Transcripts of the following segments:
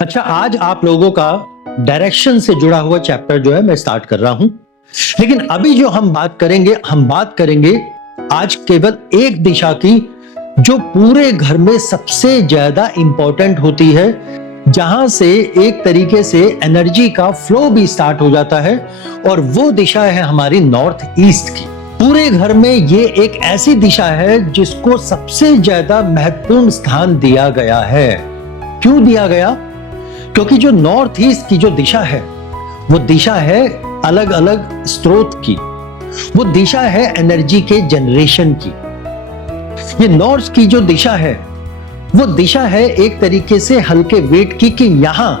अच्छा, आज आप लोगों का डायरेक्शन से जुड़ा हुआ चैप्टर जो है मैं स्टार्ट कर रहा हूं। लेकिन अभी जो हम बात करेंगे आज केवल एक दिशा की, जो पूरे घर में सबसे ज्यादा इंपॉर्टेंट होती है, जहां से एक तरीके से एनर्जी का फ्लो भी स्टार्ट हो जाता है, और वो दिशा है हमारी नॉर्थ ईस्ट की। पूरे घर में ये एक ऐसी दिशा है जिसको सबसे ज्यादा महत्वपूर्ण स्थान दिया गया है। क्यों दिया गया? क्योंकि जो नॉर्थ ईस्ट की जो दिशा है, वो दिशा है अलग अलग स्रोत की, वो दिशा है एनर्जी के जनरेशन की। ये नॉर्थ की जो दिशा है, वो दिशा है एक तरीके से हल्के वेट की, कि यहां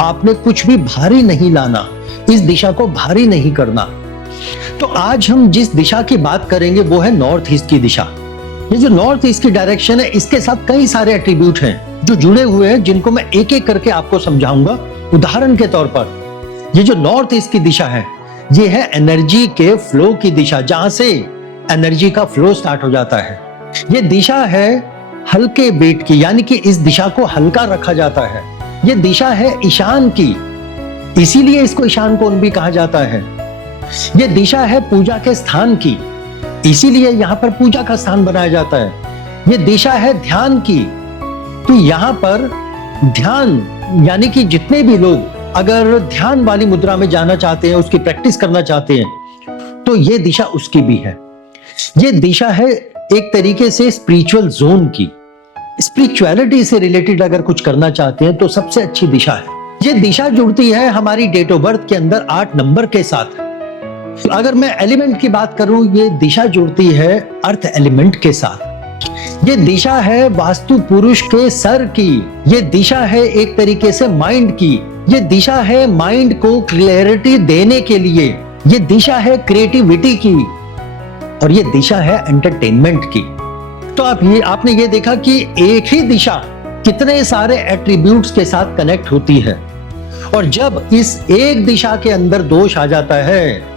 आपने कुछ भी भारी नहीं लाना, इस दिशा को भारी नहीं करना। तो आज हम जिस दिशा की बात करेंगे वो है नॉर्थ ईस्ट की दिशा। ये जो नॉर्थ ईस्ट की डायरेक्शन है, इसके साथ कई सारे एट्रीब्यूट हैं जो जुड़े हुए हैं, जिनको मैं एक एक करके आपको समझाऊंगा। उदाहरण के तौर पर, ये जो नॉर्थ ईस्ट की दिशा है, ये है एनर्जी के फ्लो की दिशा, जहां से एनर्जी का फ्लो स्टार्ट हो जाता है। ये दिशा है हल्के वेट की, यानी कि इस दिशा को हल्का रखा जाता है। ये दिशा है ईशान की, इसीलिए इसको ईशान कोण भी कहा जाता है। ये दिशा है पूजा के स्थान की, इसीलिए यहां पर पूजा का स्थान बनाया जाता है। ये दिशा है ध्यान की, कि यहां पर ध्यान, यानी कि जितने भी लोग अगर ध्यान वाली मुद्रा में जाना चाहते हैं, उसकी प्रैक्टिस करना चाहते हैं, तो ये दिशा उसकी भी है। ये दिशा है एक तरीके से स्पिरिचुअल जोन की, स्पिरिचुअलिटी से रिलेटेड अगर कुछ करना चाहते हैं तो सबसे अच्छी दिशा है। ये दिशा जुड़ती है हमारी डेट ऑफ बर्थ के अंदर 8 नंबर के साथ। अगर मैं एलिमेंट की बात करूं, ये दिशा जुड़ती है अर्थ एलिमेंट के साथ। ये दिशा है वास्तु पुरुष के सर की। ये दिशा है एक तरीके से माइंड की। ये दिशा है माइंड को क्लैरिटी देने के लिए। ये दिशा है क्रिएटिविटी की, और ये दिशा है एंटरटेनमेंट की। तो आपने ये देखा कि एक ही दिशा कितने सारे एट्रीब्यूट्स के साथ कनेक्ट होती है, और जब इस एक दिशा के अंदर दोष आ जाता है,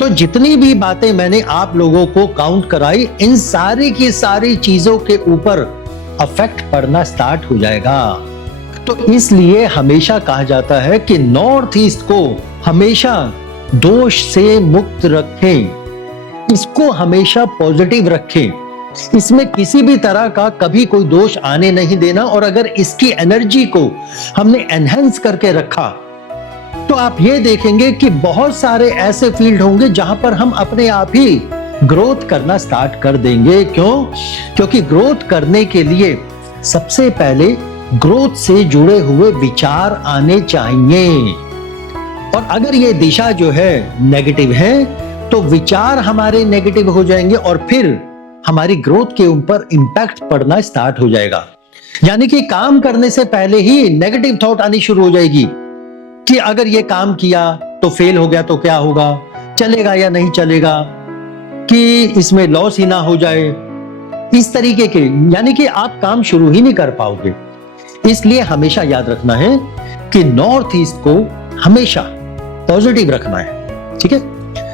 तो जितनी भी बातें मैंने आप लोगों को काउंट कराई, इन सारी की सारी चीजों के ऊपर अफेक्ट पड़ना स्टार्ट हो जाएगा। तो इसलिए हमेशा कहा जाता है कि नॉर्थ ईस्ट को हमेशा दोष से मुक्त रखें, इसको हमेशा पॉजिटिव रखें, इसमें किसी भी तरह का कभी कोई दोष आने नहीं देना। और अगर इसकी एनर्जी को हमने एनहेंस करके रखा, तो आप ये देखेंगे कि बहुत सारे ऐसे फील्ड होंगे जहां पर हम अपने आप ही ग्रोथ करना स्टार्ट कर देंगे। क्यों? क्योंकि ग्रोथ करने के लिए सबसे पहले ग्रोथ से जुड़े हुए विचार आने चाहिए। और अगर ये दिशा जो है नेगेटिव है, तो विचार हमारे नेगेटिव हो जाएंगे, और फिर हमारी ग्रोथ के ऊपर इंपैक्ट पड़ना स्टार्ट हो जाएगा। यानी कि काम करने से पहले ही नेगेटिव थॉट आनी शुरू हो जाएगी, कि अगर ये काम किया तो फेल हो गया तो क्या होगा, चलेगा या नहीं चलेगा, कि इसमें लॉस ही ना हो जाए, इस तरीके के, यानी कि आप काम शुरू ही नहीं कर पाओगे। इसलिए हमेशा याद रखना है कि नॉर्थ ईस्ट को हमेशा पॉजिटिव रखना है। ठीक है,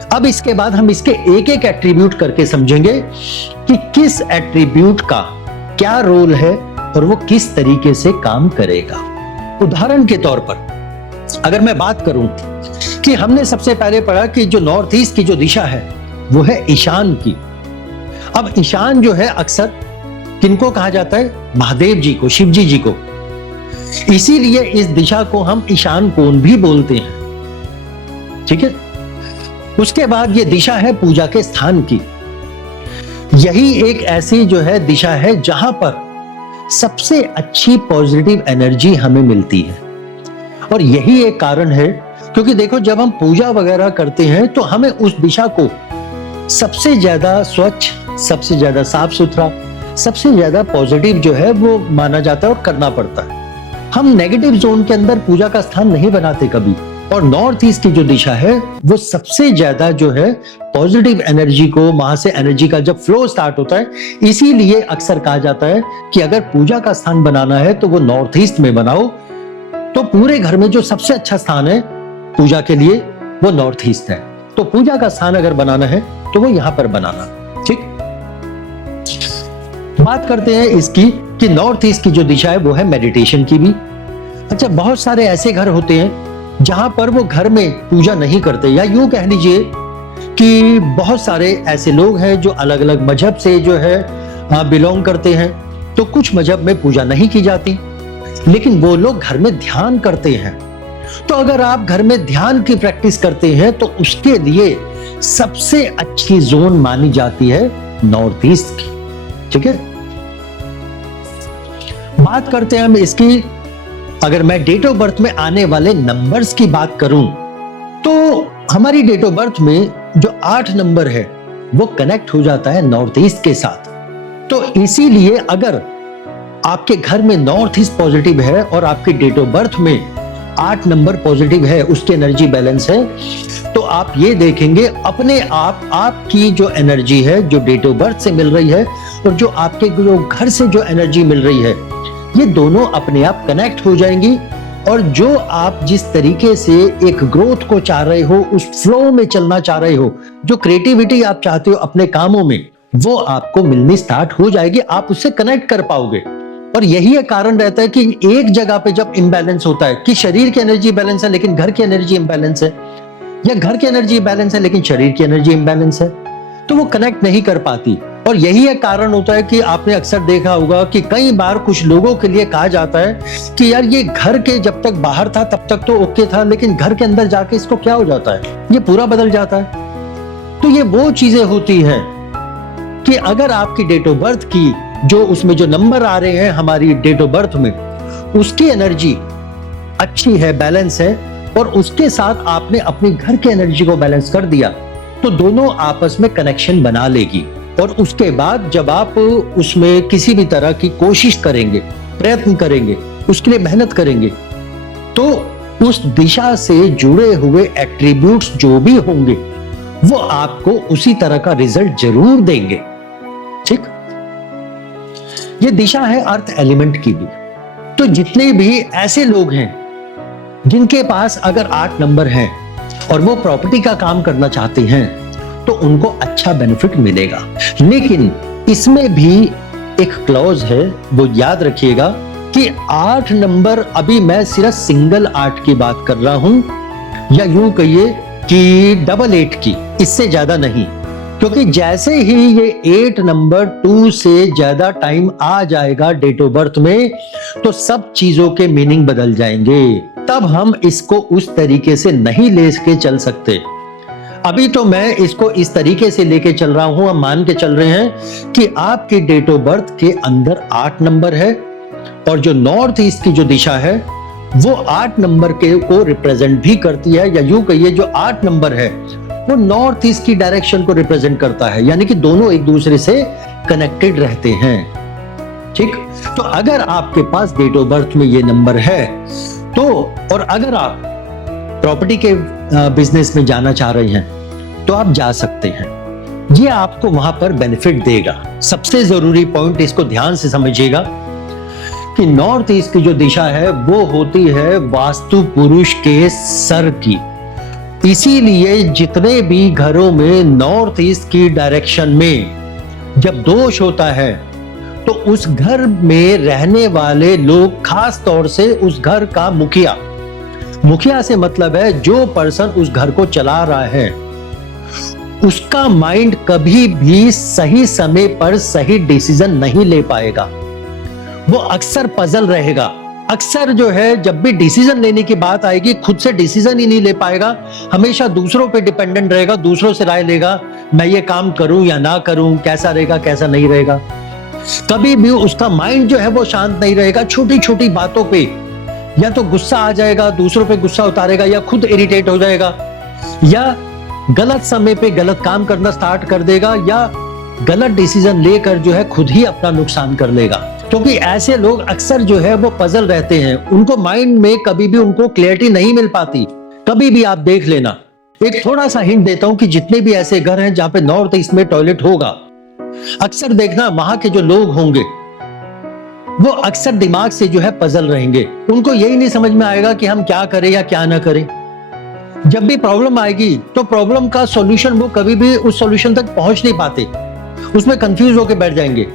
अब इसके बाद हम इसके एक एक एट्रीब्यूट करके समझेंगे कि किस एट्रीब्यूट का क्या रोल है और वो किस तरीके से काम करेगा। उदाहरण के तौर पर अगर मैं बात करूं कि हमने सबसे पहले पढ़ा कि जो नॉर्थ ईस्ट की जो दिशा है, वो है ईशान की। अब ईशान जो है अक्सर किनको कहा जाता है? महादेव जी को, शिव जी को। इसीलिए इस दिशा को हम ईशान कोण भी बोलते हैं। ठीक है, उसके बाद ये दिशा है पूजा के स्थान की। यही एक ऐसी जो है दिशा है जहां पर सबसे अच्छी पॉजिटिव एनर्जी हमें मिलती है। और यही एक कारण है, क्योंकि देखो, जब हम पूजा वगैरह करते हैं तो हमें उस दिशा को सबसे ज्यादा स्वच्छ, सबसे ज्यादा साफ सुथरा, सबसे ज्यादा पॉजिटिव जो है वो माना जाता है और करना पड़ता है। हम नेगेटिव जोन के अंदर पूजा का स्थान नहीं बनाते कभी। और नॉर्थ ईस्ट की जो दिशा है, वो सबसे ज्यादा जो है पॉजिटिव एनर्जी को, वहां से एनर्जी का जब फ्लो स्टार्ट होता है, इसीलिए अक्सर कहा जाता है कि अगर पूजा का स्थान बनाना है तो वो नॉर्थ ईस्ट में बनाओ। तो पूरे घर में जो सबसे अच्छा स्थान है पूजा के लिए, वो नॉर्थ ईस्ट है। तो पूजा का स्थान अगर बनाना है तो वो यहां पर बनाना। ठीक, बात करते हैं इसकी कि नॉर्थ ईस्ट की जो दिशा है वो है मेडिटेशन की भी, अच्छा, बहुत सारे ऐसे घर होते हैं जहां पर वो घर में पूजा नहीं करते, या यूं कह लीजिए कि बहुत सारे ऐसे लोग हैं जो अलग अलग मजहब से जो है बिलोंग करते हैं। तो कुछ मजहब में पूजा नहीं की जाती, लेकिन वो लोग घर में ध्यान करते हैं। तो अगर आप घर में ध्यान की प्रैक्टिस करते हैं तो उसके लिए सबसे अच्छी जोन मानी जाती है नॉर्थ ईस्ट की। ठीक है, बात करते हैं हम इसकी। अगर मैं डेट ऑफ बर्थ में आने वाले नंबर्स की बात करूं तो हमारी डेट ऑफ बर्थ में जो 8 नंबर है वो कनेक्ट हो जाता है नॉर्थ ईस्ट के साथ। तो इसीलिए अगर आपके घर में नॉर्थ ईस्ट पॉजिटिव है और आपकी डेट ऑफ बर्थ में 8 नंबर पॉजिटिव है, उसकी एनर्जी बैलेंस है, तो आप ये देखेंगे अपने आप आपकी जो एनर्जी है जो डेट ऑफ बर्थ से मिल रही है और जो आपके जो घर से जो एनर्जी मिल रही है, ये दोनों अपने आप कनेक्ट हो जाएंगी। और जो आप जिस तरीके से एक ग्रोथ को चाह रहे हो, उस फ्लो में चलना चाह रहे हो, जो क्रिएटिविटी आप चाहते हो अपने कामों में, वो आपको मिलनी स्टार्ट हो जाएगी, आप उससे कनेक्ट कर पाओगे। और यही एक कारण रहता है कि एक जगह पे जब इम्बैलेंस होता है कि शरीर की एनर्जी बैलेंस है लेकिन घर की एनर्जी इम्बैलेंस है, या घर की एनर्जी बैलेंस है लेकिन शरीर की एनर्जी इम्बैलेंस है, तो वो कनेक्ट नहीं कर पाती। और यही एक कारण होता है कि आपने अक्सर देखा होगा कि कई बार कुछ लोगों के लिए कहा जाता है कि यार ये घर के जब तक बाहर था तब तक तो ओके था, लेकिन घर के अंदर जाके इसको क्या हो जाता है, ये पूरा बदल जाता है। तो ये वो चीजें होती हैं कि अगर आपकी डेट ऑफ बर्थ की जो उसमें जो नंबर आ रहे हैं हमारी डेट ऑफ बर्थ में, उसकी एनर्जी अच्छी है, बैलेंस है, और उसके साथ आपने अपनी घर की एनर्जी को बैलेंस कर दिया, तो दोनों आपस में कनेक्शन बना लेगी। और उसके बाद जब आप उसमें किसी भी तरह की कोशिश करेंगे, प्रयत्न करेंगे, उसके लिए मेहनत करेंगे, तो उस दिशा से जुड़े हुए एट्रीब्यूट्स जो भी होंगे वो आपको उसी तरह का रिजल्ट जरूर देंगे। ठीक, ये दिशा है अर्थ एलिमेंट की भी। तो जितने भी ऐसे लोग हैं जिनके पास अगर 8 नंबर है और वो प्रॉपर्टी का काम करना चाहते हैं तो उनको अच्छा बेनिफिट मिलेगा। लेकिन इसमें भी एक क्लॉज है, वो याद रखिएगा कि 8 नंबर, अभी मैं सिर्फ सिंगल 8 की बात कर रहा हूं, या यूं कहिए कि डबल 8 की, इससे ज्यादा नहीं। क्योंकि जैसे ही ये 8 नंबर 2 से ज्यादा टाइम आ जाएगा डेट ऑफ बर्थ में, तो सब चीजों के मीनिंग बदल जाएंगे। तब हम इसको उस तरीके से नहीं लेके चल सकते। अभी तो मैं इसको इस तरीके से लेके चल रहा हूं, हम मान के चल रहे हैं कि आपकी डेट ऑफ बर्थ के अंदर 8 नंबर है और जो नॉर्थ ईस्ट की जो दिशा है वो 8 नंबर के को रिप्रेजेंट भी करती है, या यूं कहिए जो 8 नंबर है वो नॉर्थ ईस्ट की डायरेक्शन को रिप्रेजेंट करता है, यानी कि दोनों एक दूसरे से कनेक्टेड रहते हैं। ठीक, तो अगर आपके पास डेट ऑफ बर्थ में ये नंबर है तो, और अगर आप प्रॉपर्टी के बिजनेस में जाना चाह रहे हैं तो आप जा सकते हैं, ये आपको वहां पर बेनिफिट देगा। सबसे जरूरी पॉइंट इसको ध्यान से समझिएगा कि नॉर्थ ईस्ट की जो दिशा है वो होती है वास्तु पुरुष के सर की। इसीलिए जितने भी घरों में नॉर्थ ईस्ट की डायरेक्शन में जब दोष होता है तो उस घर में रहने वाले लोग, खास तौर से उस घर का मुखिया, मुखिया से मतलब है जो पर्सन उस घर को चला रहा है, उसका माइंड कभी भी सही समय पर सही डिसीजन नहीं ले पाएगा। वो अक्सर पजल रहेगा। अक्सर जो है जब भी डिसीजन लेने की बात आएगी खुद से डिसीजन ही नहीं ले पाएगा, हमेशा दूसरों पे डिपेंडेंट रहेगा, दूसरों से राय लेगा, मैं ये काम करूं या ना करूं, कैसा रहेगा कैसा नहीं रहेगा। कभी भी उसका माइंड जो है वो शांत नहीं रहेगा। छोटी छोटी बातों पे या तो गुस्सा आ जाएगा, दूसरों पे गुस्सा उतारेगा, या खुद इरिटेट हो जाएगा, या गलत समय पे गलत काम करना स्टार्ट कर देगा, या गलत डिसीजन लेकर जो है खुद ही अपना नुकसान कर लेगा। क्योंकि ऐसे लोग अक्सर जो है वो पजल रहते हैं, उनको माइंड में कभी भी उनको क्लैरिटी नहीं मिल पाती। कभी भी आप देख लेना, एक थोड़ा सा हिंट देता हूं कि जितने भी ऐसे घर हैं जहां पे नॉर्थ ईस्ट में टॉयलेट होगा, अक्सर देखना वहां के जो लोग होंगे वो अक्सर दिमाग से जो है पजल रहेंगे। उनको यही नहीं समझ में आएगा कि हम क्या करें या क्या ना करें। जब भी प्रॉब्लम आएगी तो प्रॉब्लम का सॉल्यूशन वो कभी भी उस सॉल्यूशन तक पहुंच नहीं पाते, उसमें कंफ्यूज होकर बैठ जाएंगे।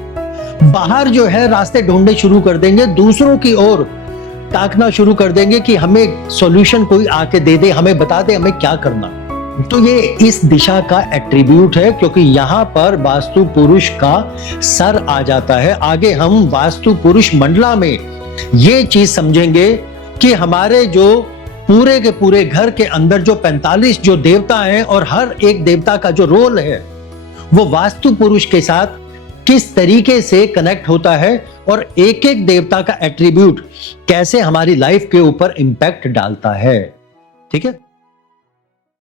बाहर जो है रास्ते ढूंढने शुरू कर देंगे, दूसरों की ओर ताकना शुरू कर देंगे कि हमें सॉल्यूशन कोई आके दे दे, हमें बता दे हमें क्या करना। तो ये इस दिशा का एट्रीब्यूट है, क्योंकि यहां पर वास्तु पुरुष का सर आ जाता है। आगे हम वास्तु पुरुष मंडला में ये चीज समझेंगे कि हमारे जो पूरे के पूरे घर के अंदर जो 45 जो देवता हैं और हर एक देवता का जो रोल है वो वास्तु पुरुष के साथ किस तरीके से कनेक्ट होता है और एक एक देवता का एट्रीब्यूट कैसे हमारी लाइफ के ऊपर इंपैक्ट डालता है। ठीक है।